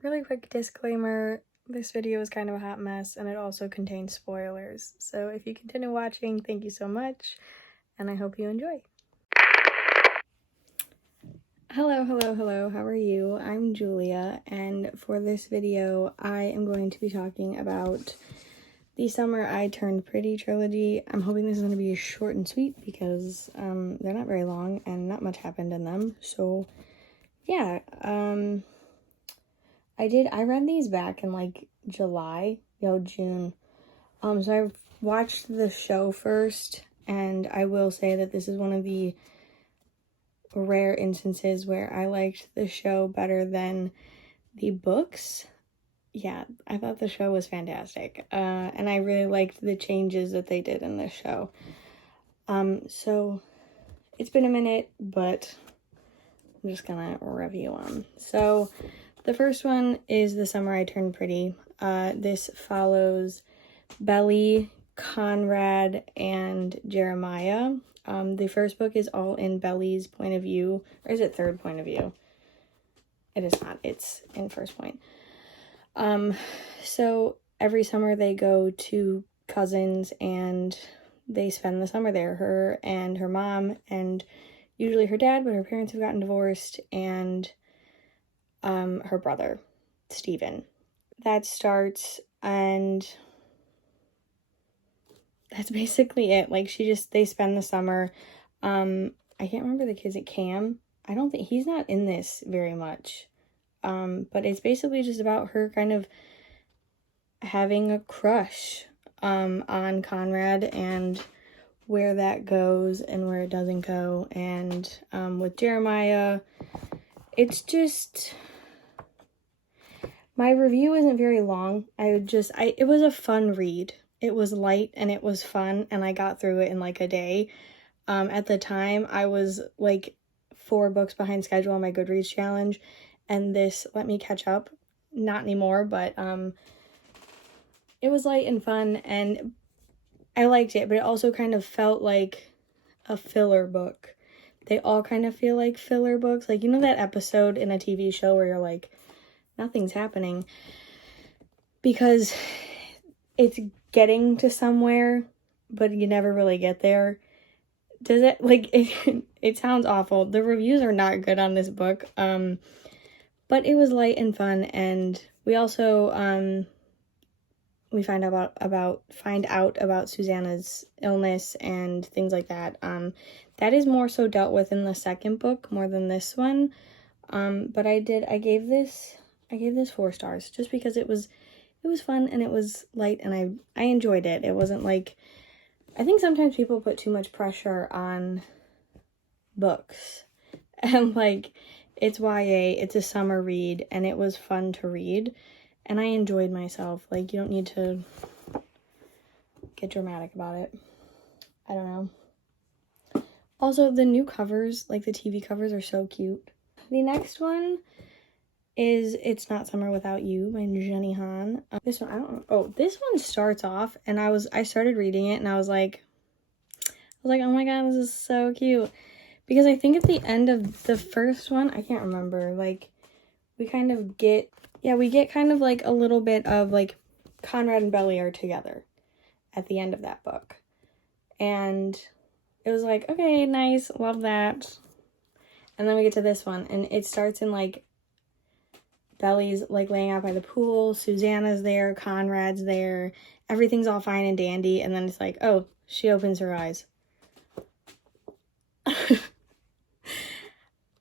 Really quick disclaimer, this video is kind of a hot mess and it also contains spoilers. So if you continue watching, thank you so much, and I hope you enjoy. Hello, how are you? I'm Julia, and for this video, I am going to be talking about the Summer I Turned Pretty trilogy. I'm hoping this is going to be short and sweet because they're not very long and not much happened in them. So yeah, I read these back in like June. So I watched the show first, and I will say that this is one of the rare instances where I liked the show better than the books. Yeah, I thought the show was fantastic. And I really liked the changes that they did in this show. So it's been a minute, but I'm just gonna review them. So the first one is The Summer I Turned Pretty. This follows Belly, Conrad, and Jeremiah. The first book is all in Belly's point of view, or is it third point of view? It is not, it's in first point. So every summer they go to cousins and they spend the summer there, her and her mom, and usually her dad, but her parents have gotten divorced, and her brother, Steven. That starts, and that's basically it. Like, they spend the summer. I can't remember the kid's at Cam. I don't think, he's not in this very much. But it's basically just about her kind of having a crush, on Conrad, and where that goes and where it doesn't go. And, with Jeremiah, it's just, my review isn't very long. It was a fun read. It was light and it was fun, and I got through it in like a day. At the time, I was like 4 books behind schedule on my Goodreads challenge, and this let me catch up. Not anymore, but it was light and fun, and I liked it, but it also kind of felt like a filler book. They all kind of feel like filler books. Like, you know that episode in a TV show where you're like, nothing's happening, because it's getting to somewhere, but you never really get there. Does it, like, it sounds awful. The reviews are not good on this book, but it was light and fun, and we also, we find out about Susanna's illness and things like that. That is more so dealt with in the second book more than this one. But I gave this 4 stars just because it was fun and it was light, and I enjoyed it. It wasn't like, I think sometimes people put too much pressure on books, and like, it's YA, it's a summer read, and it was fun to read, and I enjoyed myself. Like, you don't need to get dramatic about it. I don't know. Also, the new covers, like the TV covers, are so cute. The next one is It's Not Summer Without You by Jenny Han. This one, this one starts off, and I started reading it, and I was like, oh my god, this is so cute. Because I think at the end of the first one, I can't remember, like, we kind of get kind of like a little bit of like Conrad and Belly are together at the end of that book. And it was like, okay, nice, love that. And then we get to this one, and it starts in like Belly's like laying out by the pool, Susanna's there, Conrad's there, everything's all fine and dandy, and then it's like, oh, she opens her eyes.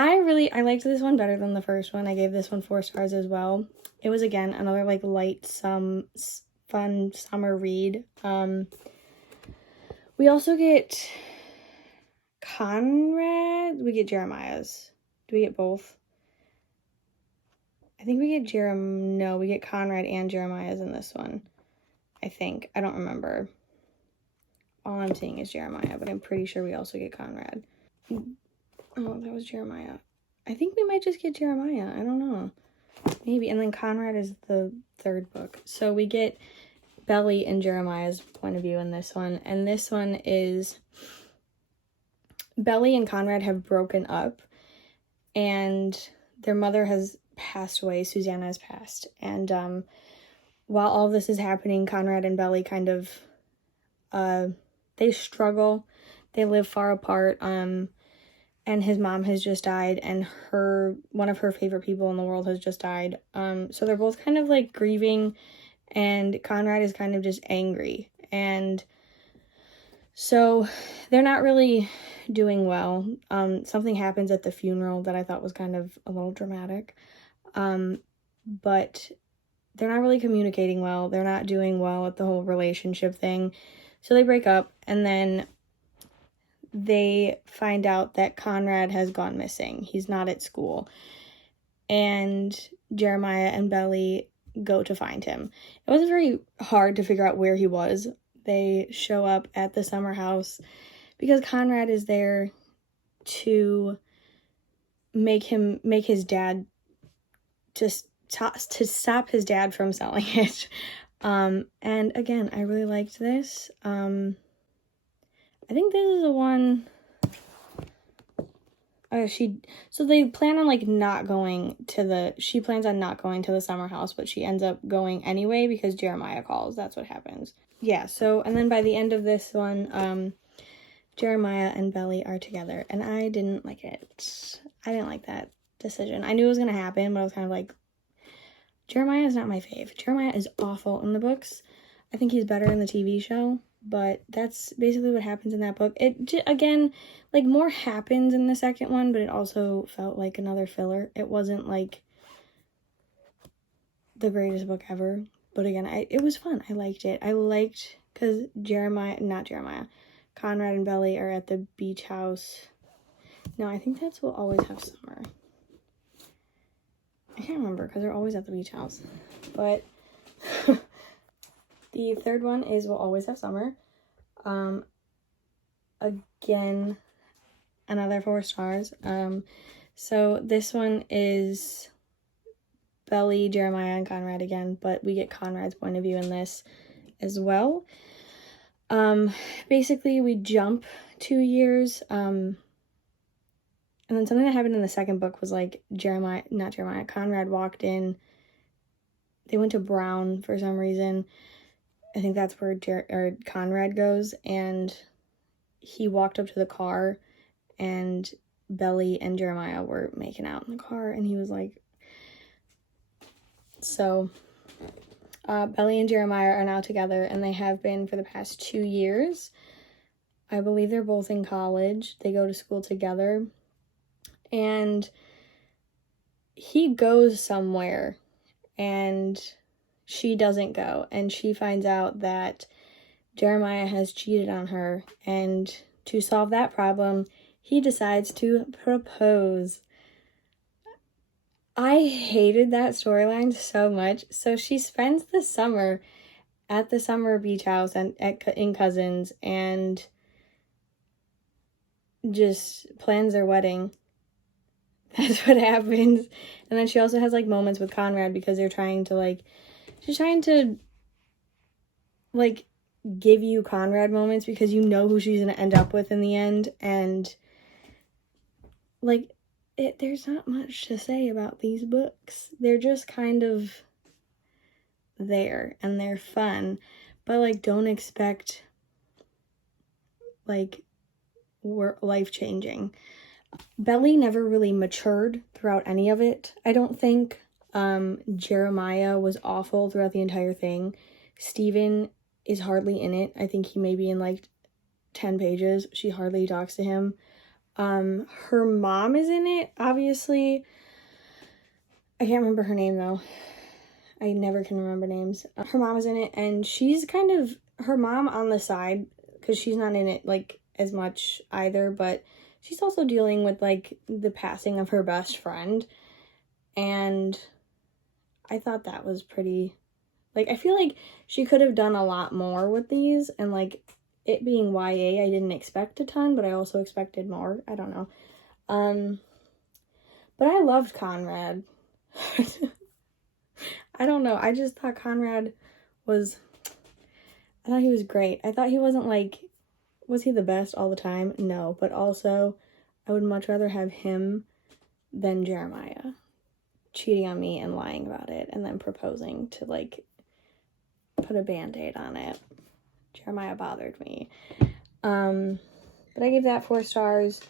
I liked this one better than the first one. I gave this one 4 stars as well. It was, again, another like light, fun summer read. We also get Conrad. We get Jeremiah's. Do we get both? I think we get we get Conrad and Jeremiah's in this one. I think. I don't remember. All I'm seeing is Jeremiah, but I'm pretty sure we also get Conrad. Oh, that was Jeremiah. I think we might just get Jeremiah. I don't know. Maybe. And then Conrad is the third book. So we get Belly and Jeremiah's point of view in this one. And this one is Belly and Conrad have broken up, and their mother has passed away. Susanna has passed. And while all this is happening, Conrad and Belly kind of, they struggle. They live far apart. And his mom has just died, and one of her favorite people in the world has just died. So they're both kind of like grieving, and Conrad is kind of just angry. And so they're not really doing well. Something happens at the funeral that I thought was kind of a little dramatic. But they're not really communicating well. They're not doing well at the whole relationship thing. So they break up, and then they find out that Conrad has gone missing. He's not at school. And Jeremiah and Belly go to find him. It wasn't very hard to figure out where he was. They show up at the summer house because Conrad is there to make his dad to stop his dad from selling it. And again, I really liked this. I think this is the one. So they plan on like not going to she plans on not going to the summer house, but she ends up going anyway because Jeremiah calls. That's what happens. Yeah, so, and then by the end of this one, Jeremiah and Belly are together, and I didn't like it. I didn't like that decision. I knew it was going to happen, but I was kind of like, Jeremiah is not my fave. Jeremiah is awful in the books. I think he's better in the TV show, but that's basically what happens in that book. Again, like, more happens in the second one, but it also felt like another filler. It wasn't, like, the greatest book ever. But again, it was fun. I liked it. I liked, because Conrad and Belly are at the beach house. No, I think that's We'll Always Have Summer. I can't remember, because they're always at the beach house. But the third one is We'll Always Have Summer. Again, another 4 stars. So this one is Belly, Jeremiah, and Conrad again, but we get Conrad's point of view in this as well. Basically, we jump 2 years, and then something that happened in the second book was, like, Conrad walked in. They went to Brown for some reason. I think that's where Conrad goes, and he walked up to the car, and Belly and Jeremiah were making out in the car, and he was like, so, Belly and Jeremiah are now together, and they have been for the past 2 years. I believe they're both in college. They go to school together, and he goes somewhere, and she doesn't go, and she finds out that Jeremiah has cheated on her, and to solve that problem, he decides to propose. I hated that storyline so much. So she spends the summer at the summer beach house and in Cousins, and just plans their wedding. That's what happens. And then she also has, like, moments with Conrad because they're trying to, like, she's trying to, like, give you Conrad moments because you know who she's going to end up with in the end. And, like, there's not much to say about these books. They're just kind of there, and they're fun. But, like, don't expect, like, life-changing. Belly never really matured throughout any of it, I don't think. Jeremiah was awful throughout the entire thing. Stephen is hardly in it. I think he may be in, like, 10 pages. She hardly talks to him. Her mom is in it, obviously. I can't remember her name, though. I never can remember names. Her mom is in it, and she's kind of her mom on the side, because she's not in it, like, as much either, but she's also dealing with, like, the passing of her best friend, and I thought that was pretty, like, I feel like she could have done a lot more with these, and, like, it being YA, I didn't expect a ton, but I also expected more. I don't know. But I loved Conrad. I don't know. I just thought Conrad I thought he was great. I thought he wasn't, like, was he the best all the time? No. But also, I would much rather have him than Jeremiah. cheating on me and lying about it and then proposing to, like, put a band-aid on it. Jeremiah bothered me. But I gave that 4 stars.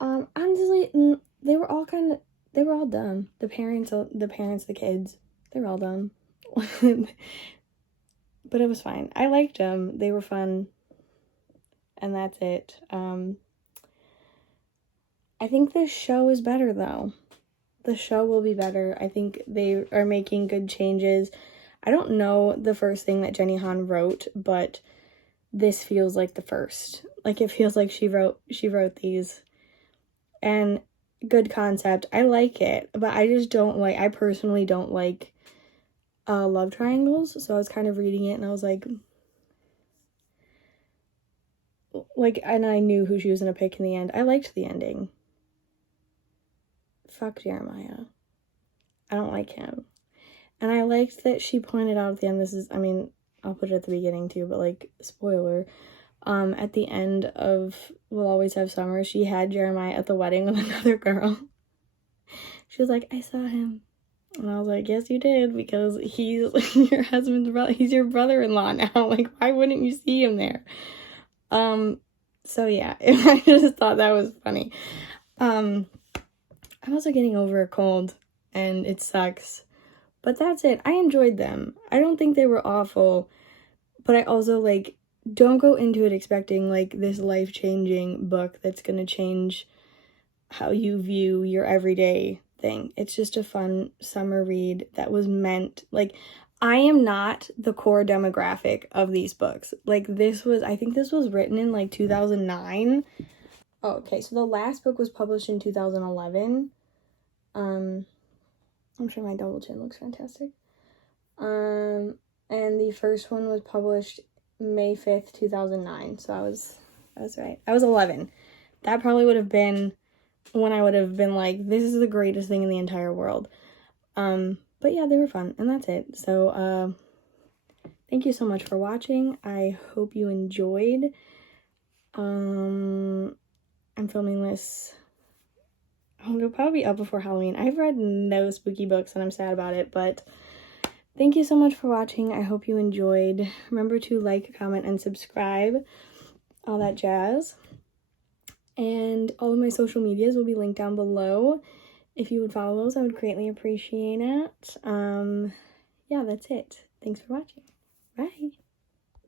Honestly, they were all dumb. The parents, the kids, they were all dumb. But it was fine. I liked them. They were fun. And that's it. I think this show is better, though. The show will be better. I think they are making good changes. I don't know the first thing that Jenny Han wrote, but this feels like the first. Like, it feels like she wrote these. And good concept. I like it, but I personally don't like love triangles. So I was kind of reading it and I was like, and I knew who she was gonna pick in the end. I liked the ending. Fuck Jeremiah. I don't like him. And I liked that she pointed out at the end, I'll put it at the beginning too, but, like, spoiler, at the end of We'll Always Have Summer, she had Jeremiah at the wedding with another girl. She was like, I saw him. And I was like, yes, you did, because he's your husband's brother. He's your brother-in-law now. Like, why wouldn't you see him there? So yeah, I just thought that was funny. I'm also getting over a cold, and it sucks. But that's it. I enjoyed them. I don't think they were awful, but I also, like, don't go into it expecting, like, this life-changing book that's gonna change how you view your everyday thing. It's just a fun summer read that was meant, like, I am not the core demographic of these books. Like, I think this was written in, like, 2009. Oh, okay, so the last book was published in 2011. I'm sure my double chin looks fantastic. And the first one was published May 5th, 2009. So I was right. I was 11. That probably would have been when I would have been like, this is the greatest thing in the entire world. But yeah, they were fun, and that's it. So, thank you so much for watching. I hope you enjoyed. I'm filming this. It'll probably be up before Halloween. I've read no spooky books, and I'm sad about it, but thank you so much for watching. I hope you enjoyed. Remember to like, comment, and subscribe. All that jazz. And all of my social medias will be linked down below. If you would follow those, I would greatly appreciate it. Yeah, that's it. Thanks for watching. Bye.